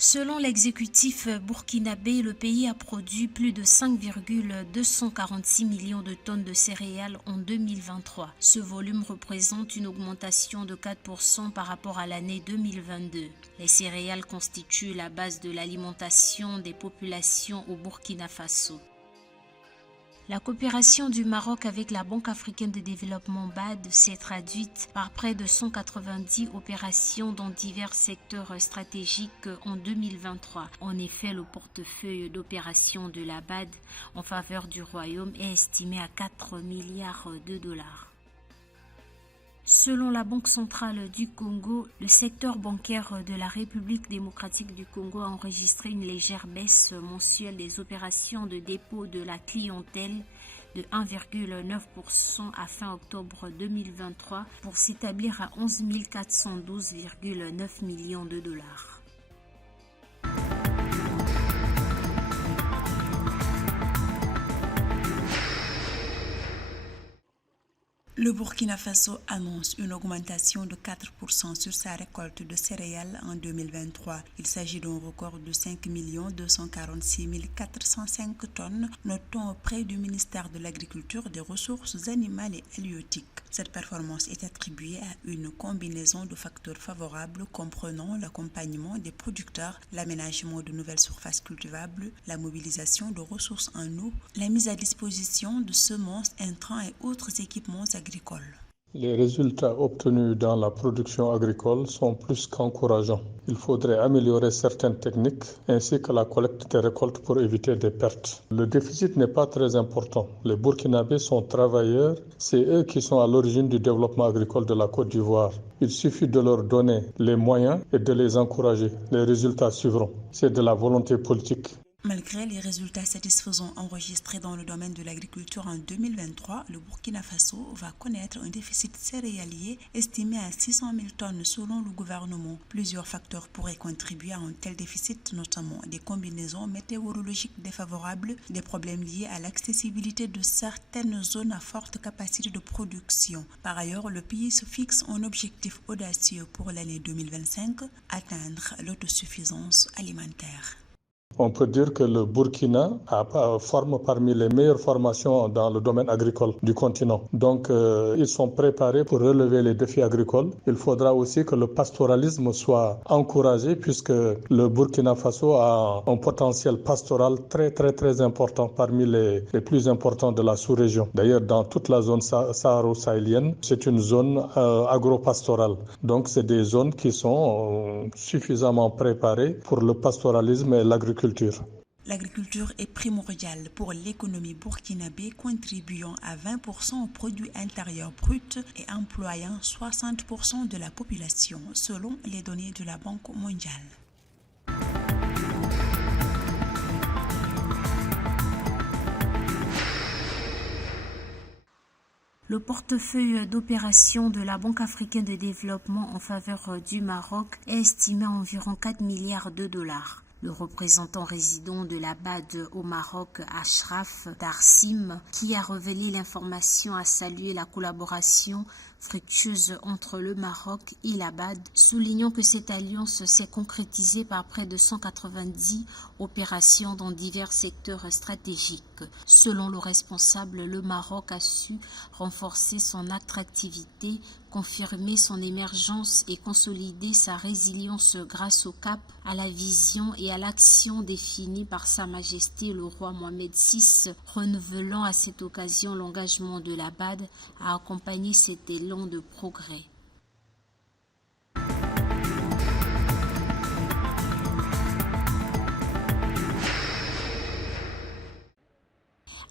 Selon l'exécutif burkinabé, le pays a produit plus de 5,246 millions de tonnes de céréales en 2023. Ce volume représente une augmentation de 4% par rapport à l'année 2022. Les céréales constituent la base de l'alimentation des populations au Burkina Faso. La coopération du Maroc avec la Banque africaine de développement BAD s'est traduite par près de 190 opérations dans divers secteurs stratégiques en 2023. En effet, le portefeuille d'opérations de la BAD en faveur du Royaume est estimé à 4 milliards de dollars. Selon la Banque centrale du Congo, le secteur bancaire de la République démocratique du Congo a enregistré une légère baisse mensuelle des opérations de dépôt de la clientèle de 1,9% à fin octobre 2023 pour s'établir à 11 412,9 millions de dollars. Le Burkina Faso annonce une augmentation de 4% sur sa récolte de céréales en 2023. Il s'agit d'un record de 5 246 405 tonnes, notons auprès du ministère de l'Agriculture, des Ressources animales et halieutiques. Cette performance est attribuée à une combinaison de facteurs favorables comprenant l'accompagnement des producteurs, l'aménagement de nouvelles surfaces cultivables, la mobilisation de ressources en eau, la mise à disposition de semences, intrants et autres équipements agricoles. Les résultats obtenus dans la production agricole sont plus qu'encourageants. Il faudrait améliorer certaines techniques ainsi que la collecte des récoltes pour éviter des pertes. Le déficit n'est pas très important. Les Burkinabés sont travailleurs, c'est eux qui sont à l'origine du développement agricole de la Côte d'Ivoire. Il suffit de leur donner les moyens et de les encourager. Les résultats suivront. C'est de la volonté politique. Malgré les résultats satisfaisants enregistrés dans le domaine de l'agriculture en 2023, le Burkina Faso va connaître un déficit céréalier estimé à 600 000 tonnes selon le gouvernement. Plusieurs facteurs pourraient contribuer à un tel déficit, notamment des combinaisons météorologiques défavorables, des problèmes liés à l'accessibilité de certaines zones à forte capacité de production. Par ailleurs, le pays se fixe un objectif audacieux pour l'année 2025, atteindre l'autosuffisance alimentaire. On peut dire que le Burkina forme parmi les meilleures formations dans le domaine agricole du continent. Donc, ils sont préparés pour relever les défis agricoles. Il faudra aussi que le pastoralisme soit encouragé puisque le Burkina Faso a un potentiel pastoral très important parmi les plus importants de la sous-région. D'ailleurs, dans toute la zone saharo-sahélienne, c'est une zone agro-pastorale. Donc, c'est des zones qui sont suffisamment préparées pour le pastoralisme et l'agriculture. L'agriculture est primordiale pour l'économie burkinabé, contribuant à 20% au produit intérieur brut et employant 60% de la population, selon les données de la Banque mondiale. Le portefeuille d'opérations de la Banque africaine de développement en faveur du Maroc est estimé à environ 4 milliards de dollars. Le représentant résident de la BAD au Maroc, Ashraf Darsim, qui a révélé l'information, a salué la collaboration fructueuse entre le Maroc et la BAD, soulignant que cette alliance s'est concrétisée par près de 190 opérations dans divers secteurs stratégiques. Selon le responsable, le Maroc a su renforcer son attractivité, confirmer son émergence et consolider sa résilience grâce au cap, à la vision et à l'action définie par Sa Majesté le roi Mohamed VI, renouvelant à cette occasion l'engagement de la BAD à accompagner cet élan de progrès.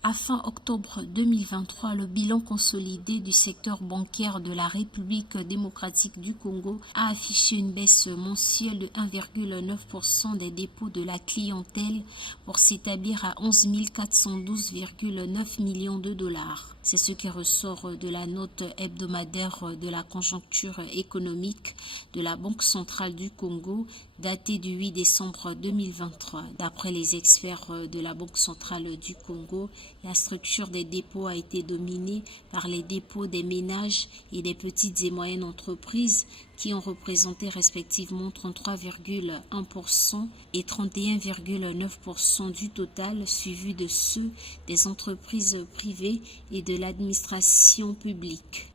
À fin octobre 2023, le bilan consolidé du secteur bancaire de la République démocratique du Congo a affiché une baisse mensuelle de 1,9% des dépôts de la clientèle pour s'établir à 11 412,9 millions de dollars. C'est ce qui ressort de la note hebdomadaire de la conjoncture économique de la Banque centrale du Congo daté du 8 décembre 2023. D'après les experts de la Banque centrale du Congo, la structure des dépôts a été dominée par les dépôts des ménages et des petites et moyennes entreprises qui ont représenté respectivement 33,1% et 31,9% du total, suivi de ceux des entreprises privées et de l'administration publique.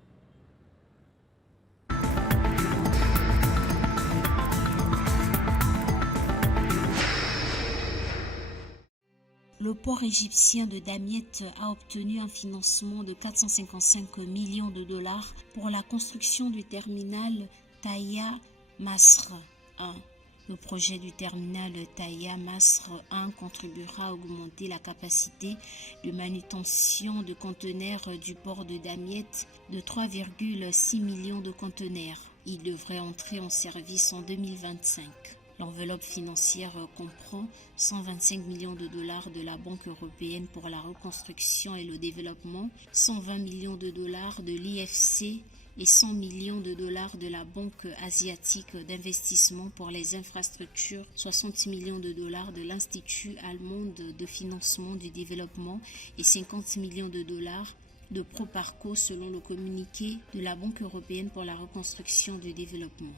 Le port égyptien de Damiet a obtenu un financement de 455 millions de dollars pour la construction du terminal Taïa Masr 1. Le projet du terminal Taïa Masr 1 contribuera à augmenter la capacité de manutention de conteneurs du port de Damiet de 3,6 millions de conteneurs. Il devrait entrer en service en 2025. L'enveloppe financière comprend 125 millions de dollars de la Banque européenne pour la reconstruction et le développement, 120 millions de dollars de l'IFC et 100 millions de dollars de la Banque asiatique d'investissement pour les infrastructures, 60 millions de dollars de l'Institut allemand de financement du développement et 50 millions de dollars de Proparco selon le communiqué de la Banque européenne pour la reconstruction et le développement.